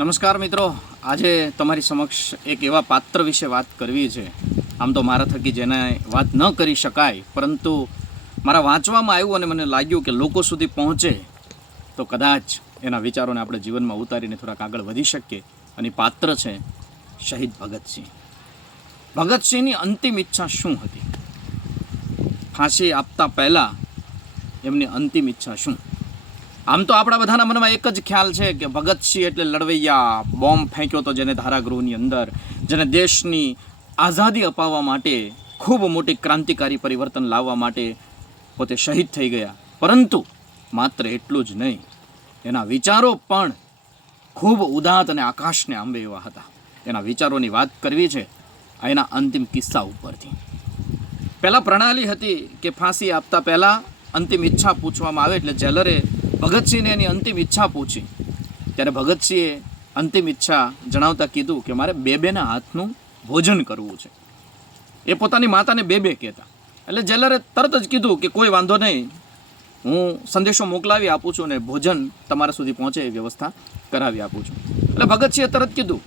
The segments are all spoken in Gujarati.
નમસ્કાર મિત્રો, આજે તમારી સમક્ષ એક એવા પાત્ર વિશે વાત કરવી છે. આમ તો મારા થકી જેને વાત ન કરી શકાય, પરંતુ મારા વાંચવામાં આવ્યું અને મને લાગ્યું કે લોકો સુધી પહોંચે તો કદાચ એના વિચારોને આપણે જીવનમાં ઉતારીને થોડાક આગળ વધી શકીએ. અને પાત્ર છે શહીદ ભગતસિંહ. ભગતસિંહની અંતિમ ઈચ્છા શું હતી? ફાંસી આપતા પહેલાં એમની અંતિમ ઈચ્છા શું? આમ તો આપણા બધાના મનમાં એક જ ખ્યાલ છે કે ભગતસિંહ એટલે લડવૈયા, બોમ્બ ફેંક્યો તો જેને ધારાગૃહની અંદર, જેને દેશની આઝાદી અપાવવા માટે, ખૂબ મોટી ક્રાંતિકારી પરિવર્તન લાવવા માટે પોતે શહીદ થઈ ગયા. પરંતુ માત્ર એટલું જ નહીં, એના વિચારો પણ ખૂબ ઉદાત્ત અને આકાશને આંબે એવા હતા. એના વિચારોની વાત કરવી છે એના અંતિમ કિસ્સા ઉપરથી. પહેલાં પ્રણાલી હતી કે ફાંસી આપતા પહેલાં અંતિમ ઈચ્છા પૂછવામાં આવે, એટલે જેલરે ભગતસિંહને એની અંતિમ ઈચ્છા પૂછી. ત્યારે ભગતસિંહે અંતિમ ઈચ્છા જણાવતા કીધું કે મારે બેના હાથનું ભોજન કરવું છે. એ પોતાની માતાને બે કહેતા. એટલે જેલરે તરત જ કીધું કે કોઈ વાંધો નહીં, હું સંદેશો મોકલાવી આપું છું અને ભોજન તમારા સુધી પહોંચે એ વ્યવસ્થા કરાવી આપું છું. એટલે ભગતસિંહે તરત કીધું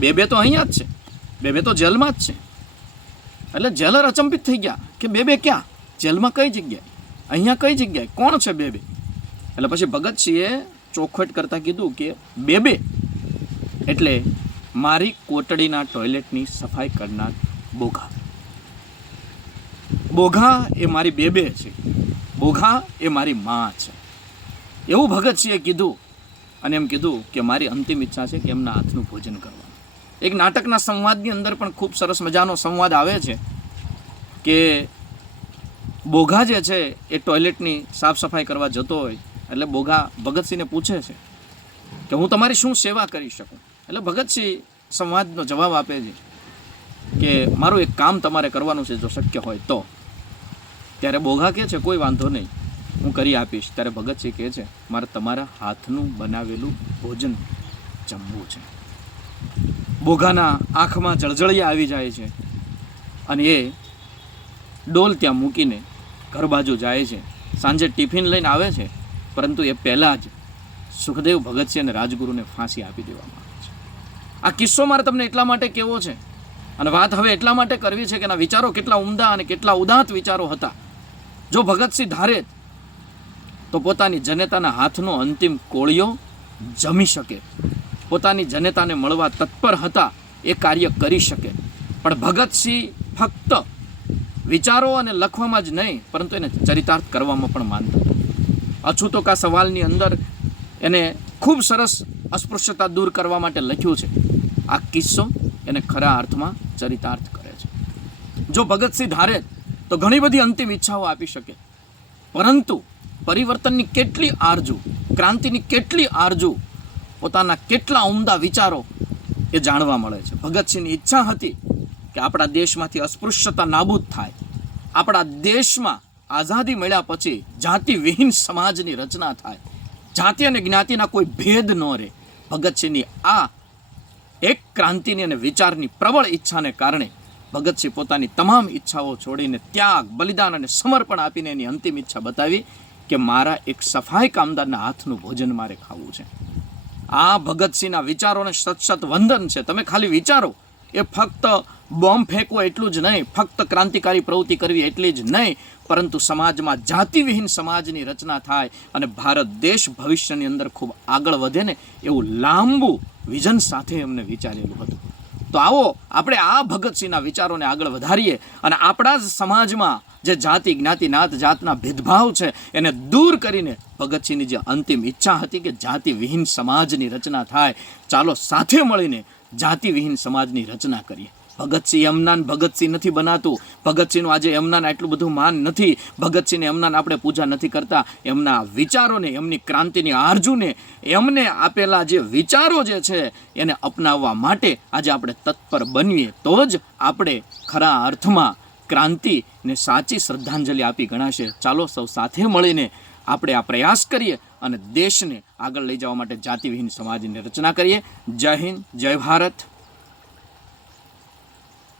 બે તો અહીંયા જ છે, બે તો જેલમાં જ છે. એટલે જેલર અચંબિત થઈ ગયા કે બે ક્યાં? જેલમાં કઈ જગ્યાએ? અહીંયા કઈ જગ્યાએ? કોણ છે બે? એટલે પછી ભગતસિંહે ચોખવટ કરતાં કીધું કે બે એટલે મારી કોટડીના ટોયલેટની સફાઈ કરનાર બોઘા. બોઘા એ મારી બે છે, બોઘા એ મારી માં છે. એવું ભગતસિંહે કીધું અને એમ કીધું કે મારી અંતિમ ઈચ્છા છે કે એમના હાથનું ભોજન કરવાનું. એક નાટકના સંવાદની અંદર પણ ખૂબ સરસ મજાનો સંવાદ આવે છે કે બોઘા જે છે એ ટોયલેટની સાફ સફાઈ કરવા જતો હોય, એટલે બોઘા ભગતસિંહને પૂછે છે કે હું તમારી શું સેવા કરી શકું? એટલે ભગતસિંહ સંવાદનો જવાબ આપે છે કે મારું એક કામ તમારે કરવાનું છે, જો શક્ય હોય તો. ત્યારે બોઘા કહે છે કોઈ વાંધો નહીં, હું કરી આપીશ. ત્યારે ભગતસિંહ કહે છે મારે તમારા હાથનું બનાવેલું ભોજન જમવું છે. બોઘાના આંખમાં જળજળિયા આવી જાય છે અને એ ડોલ ત્યાં મૂકીને ઘર બાજુ જાય છે. સાંજે ટિફિન લઈને આવે છે, પરંતુ એ પહેલાં જ સુખદેવ ભગતસિંહ અને રાજગુરુને ફાંસી આપી દેવામાં આવે છે. આ કિસ્સો મારે તમને એટલા માટે કહેવો છે અને વાત હવે એટલા માટે કરવી છે કે એના વિચારો કેટલા ઉમદા અને કેટલા ઉદાત્ત વિચારો હતા. જો ભગતસિંહ ધારે તો પોતાની જનતાના હાથનો અંતિમ કોળિયો જમી શકે, પોતાની જનતાને મળવા તત્પર હતા, એ કાર્ય કરી શકે. પણ ભગતસિંહ ફક્ત વિચારો અને લખવામાં જ નહીં, પરંતુ એને ચરિતાર્થ કરવામાં પણ માનતો હતો. અછૂતો કા સવાલની અંદર એને ખૂબ સરસ અસ્પૃશ્યતા દૂર કરવા માટે લખ્યું છે. આ કિસ્સો એને ખરા અર્થમાં ચરિતાર્થ કરે છે. જો ભગતસિંહ ધારે તો ઘણી બધી અંતિમ ઈચ્છાઓ આપી શકે, પરંતુ પરિવર્તનની કેટલી આરજુ, ક્રાંતિની કેટલી આરજુ, પોતાના કેટલા ઉમદા વિચારો એ જાણવા મળે છે. ભગતસિંહની ઈચ્છા હતી કે આપણા દેશમાંથી અસ્પૃશ્યતા નાબૂદ થાય, આપણા દેશમાં આઝાદી મળ્યા પછી જાતિવિહીન સમાજની રચના થાય, જાતિ અને જ્ઞાતિના કોઈ ભેદ ન રહે. ભગતસિંહની આ એક ક્રાંતિની અને વિચારની પ્રબળ ઈચ્છાને કારણે ભગતસિંહ પોતાની તમામ ઈચ્છાઓ છોડીને ત્યાગ, બલિદાન અને સમર્પણ આપીને એની અંતિમ ઈચ્છા બતાવી કે મારા એક સફાઈ કામદારના હાથનું ભોજન મારે ખાવું છે. આ ભગતસિંહના વિચારોને સત વંદન છે. તમે ખાલી વિચારો, એ ફક્ત બોમ્બ ફેંકવો એટલું જ નહીં, ફક્ત ક્રાંતિકારી પ્રવૃત્તિ કરવી એટલી જ નહીં, પરંતુ સમાજમાં જાતિવિહીન સમાજની રચના થાય અને ભારત દેશ ભવિષ્યની અંદર ખૂબ આગળ વધે ને એવું લાંબુ વિઝન સાથે એમને વિચારેલું હતું. તો આવો આપણે આ ભગતસિંહના વિચારોને આગળ વધારીએ અને આપણા જ સમાજમાં જે જાતિ, જ્ઞાતિ, નાત, જાતના ભેદભાવ છે એને દૂર કરીને ભગતસિંહની જે અંતિમ ઈચ્છા હતી કે જાતિવિહીન સમાજની રચના થાય, ચાલો સાથે મળીને જાતિવિહીન સમાજની રચના કરીએ. ભગતસિંહ એમનાન ભગતસિંહ નથી બનાતું. ભગતસિંહનું આજે એમનાન એટલું બધું માન નથી. ભગતસિંહને એમનાન આપણે પૂજા નથી કરતા. એમના વિચારોને, એમની ક્રાંતિની આરજુને, એમને આપેલા જે વિચારો જે છે એને અપનાવવા માટે આજે આપણે તત્પર બનીએ તો જ આપણે ખરા અર્થમાં ક્રાંતિને સાચી શ્રદ્ધાંજલિ આપી ગણાશે. ચાલો સૌ સાથે મળીને આપણે આ પ્રયાસ કરીએ અને દેશને આગળ લઈ જવા માટે જાતિવિહીન સમાજની રચના કરીએ. જય હિન્દ, જય ભારત.